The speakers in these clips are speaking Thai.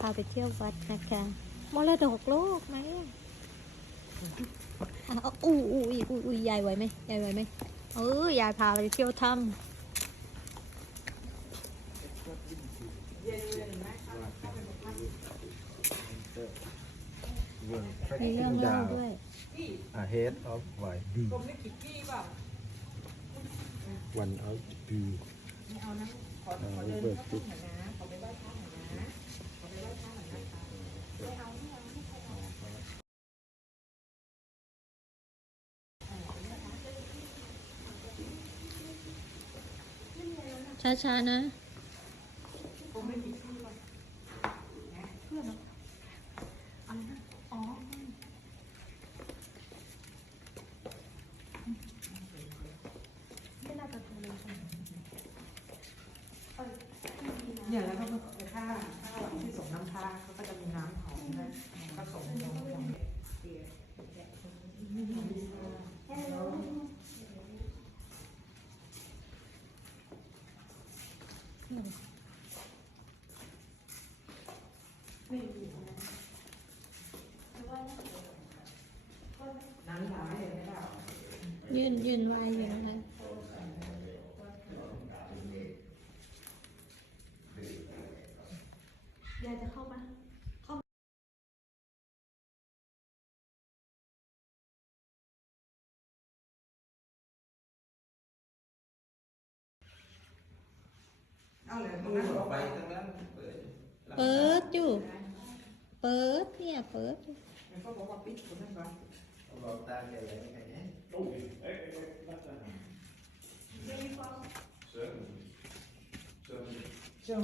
พาไปเที่ยววัดนะคะมรดกโลกไหมอะอะเอาอู้อู้อุ้ยอุ้ยอุ้ยยายไหวไหมยายไหวไหมเออยายพาไปเที่ยวถ้ำ We're มีเรื่อง trekking เล่า down ด้วย ahead of YB. One out two. Uh, over two. ช้าๆนะเดี๋ยวแล้วก็ไปฆ่าฆ่าหลังที่ส่งน้ำท่าเขาก็จะมีน้ำหอมนะก็ส่งลงลง น้ำร้ายเลยไม่ได้ยืนยืนไหวอยู่นะคะยายจะเข้ามาเอาน เปิดอยู่เปิดเนี่ยเปิดอยู่มันก็บอกว่าปิดตรงนั้นก่อน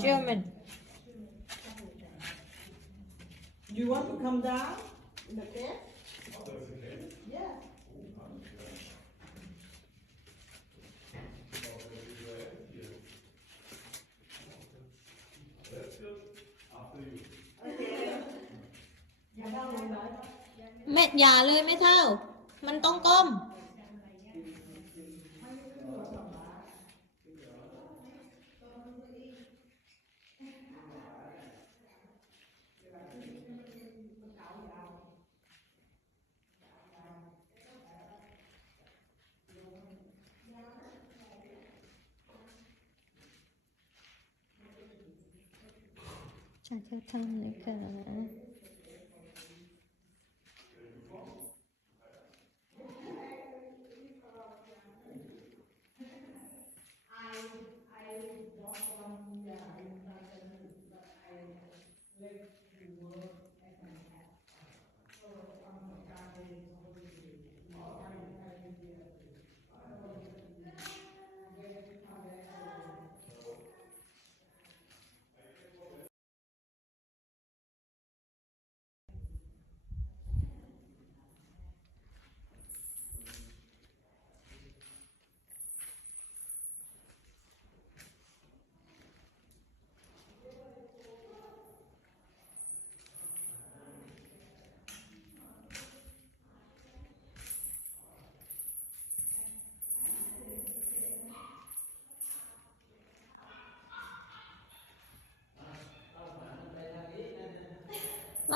เจอร์มัน You want to come down in the cave? แม่อย่าเลยไม่เท่า มันต้องก้ม ชาเที่ยวถ้ำนะคะ David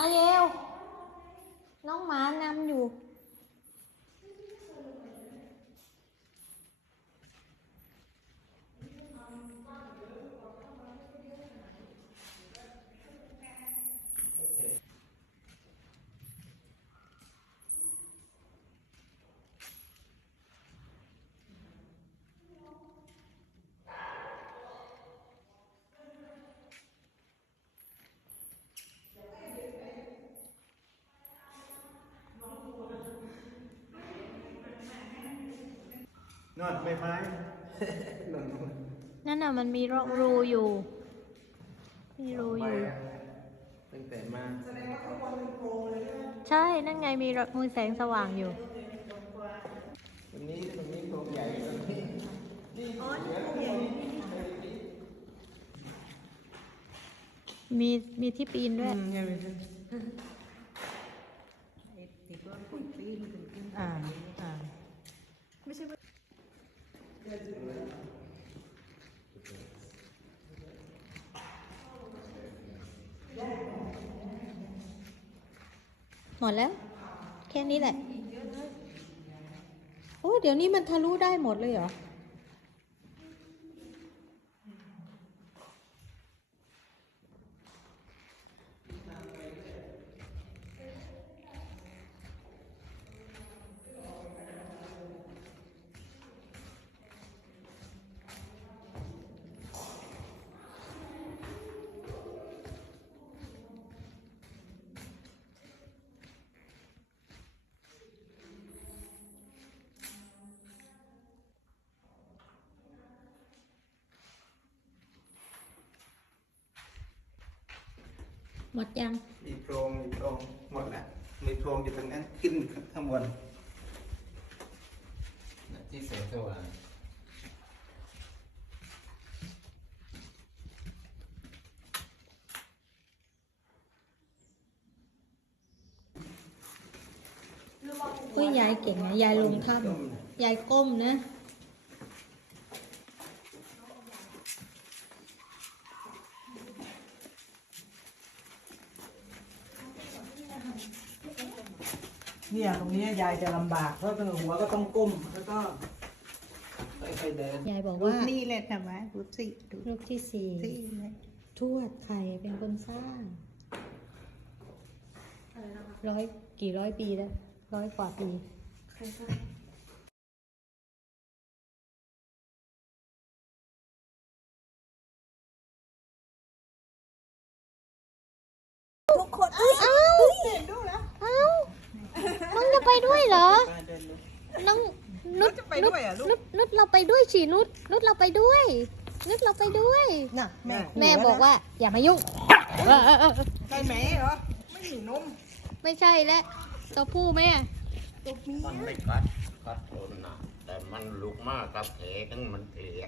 มาเร็ว น้องหมานะอยู่ นอดใบไม้นอนนั่นน่ะมันมีร่องรูอยู่ มีรูอยู่ ตั้งแต่มาใช่ นั่นไงมีรมือแสงสว่างอยู่วันนี้วันนี้โครงใหญ่วันนี้มีมีที่ปีนด้วยอ่ หมดแล้ว แค่นี้แหละ โอ้ เดี๋ยวนี้มันทะลุได้หมดเลยเหรอ มดยัง มีโพรงมีโพรงหมดแล้วมีโพรงอยู่ตรงนั้นขึ้นข้างบนที่เสสว่างอุ้ยยายเก่งนะยายลงถ้ำยายก้มนะ เนี่ยตรงนี้ยายจะลำบาก เพราะหัวก็ต้องก้มแล้วก็ค่อยๆเดิน ยายบอกรูว่าปนี่แหละทำไมรูปสี่รูปรูปที่สี่สี่เลยทวดไข่เป็นคนสร้างร้อยกี่ร้อยปีแล้วร้อยกว่าปีทุ ด้วยเหรอป้าเดินเลยน้องนุชจะไปด้วยอะลูนุกชนุชเราไปด้วยสินุชนุชเราไปด้วย นุชเราไปด้วย น่ะแม่แม่บอกว่า อย่ามายุ่งเออเออเออใช่ไหมเหรอ ไม่มีนม ไม่ใช่แล้วตัวผู้แม่ตัวเมีมันยไม่กัดกัดโดนนะแต่มันลุกมากกับแผลกันมันเกลีย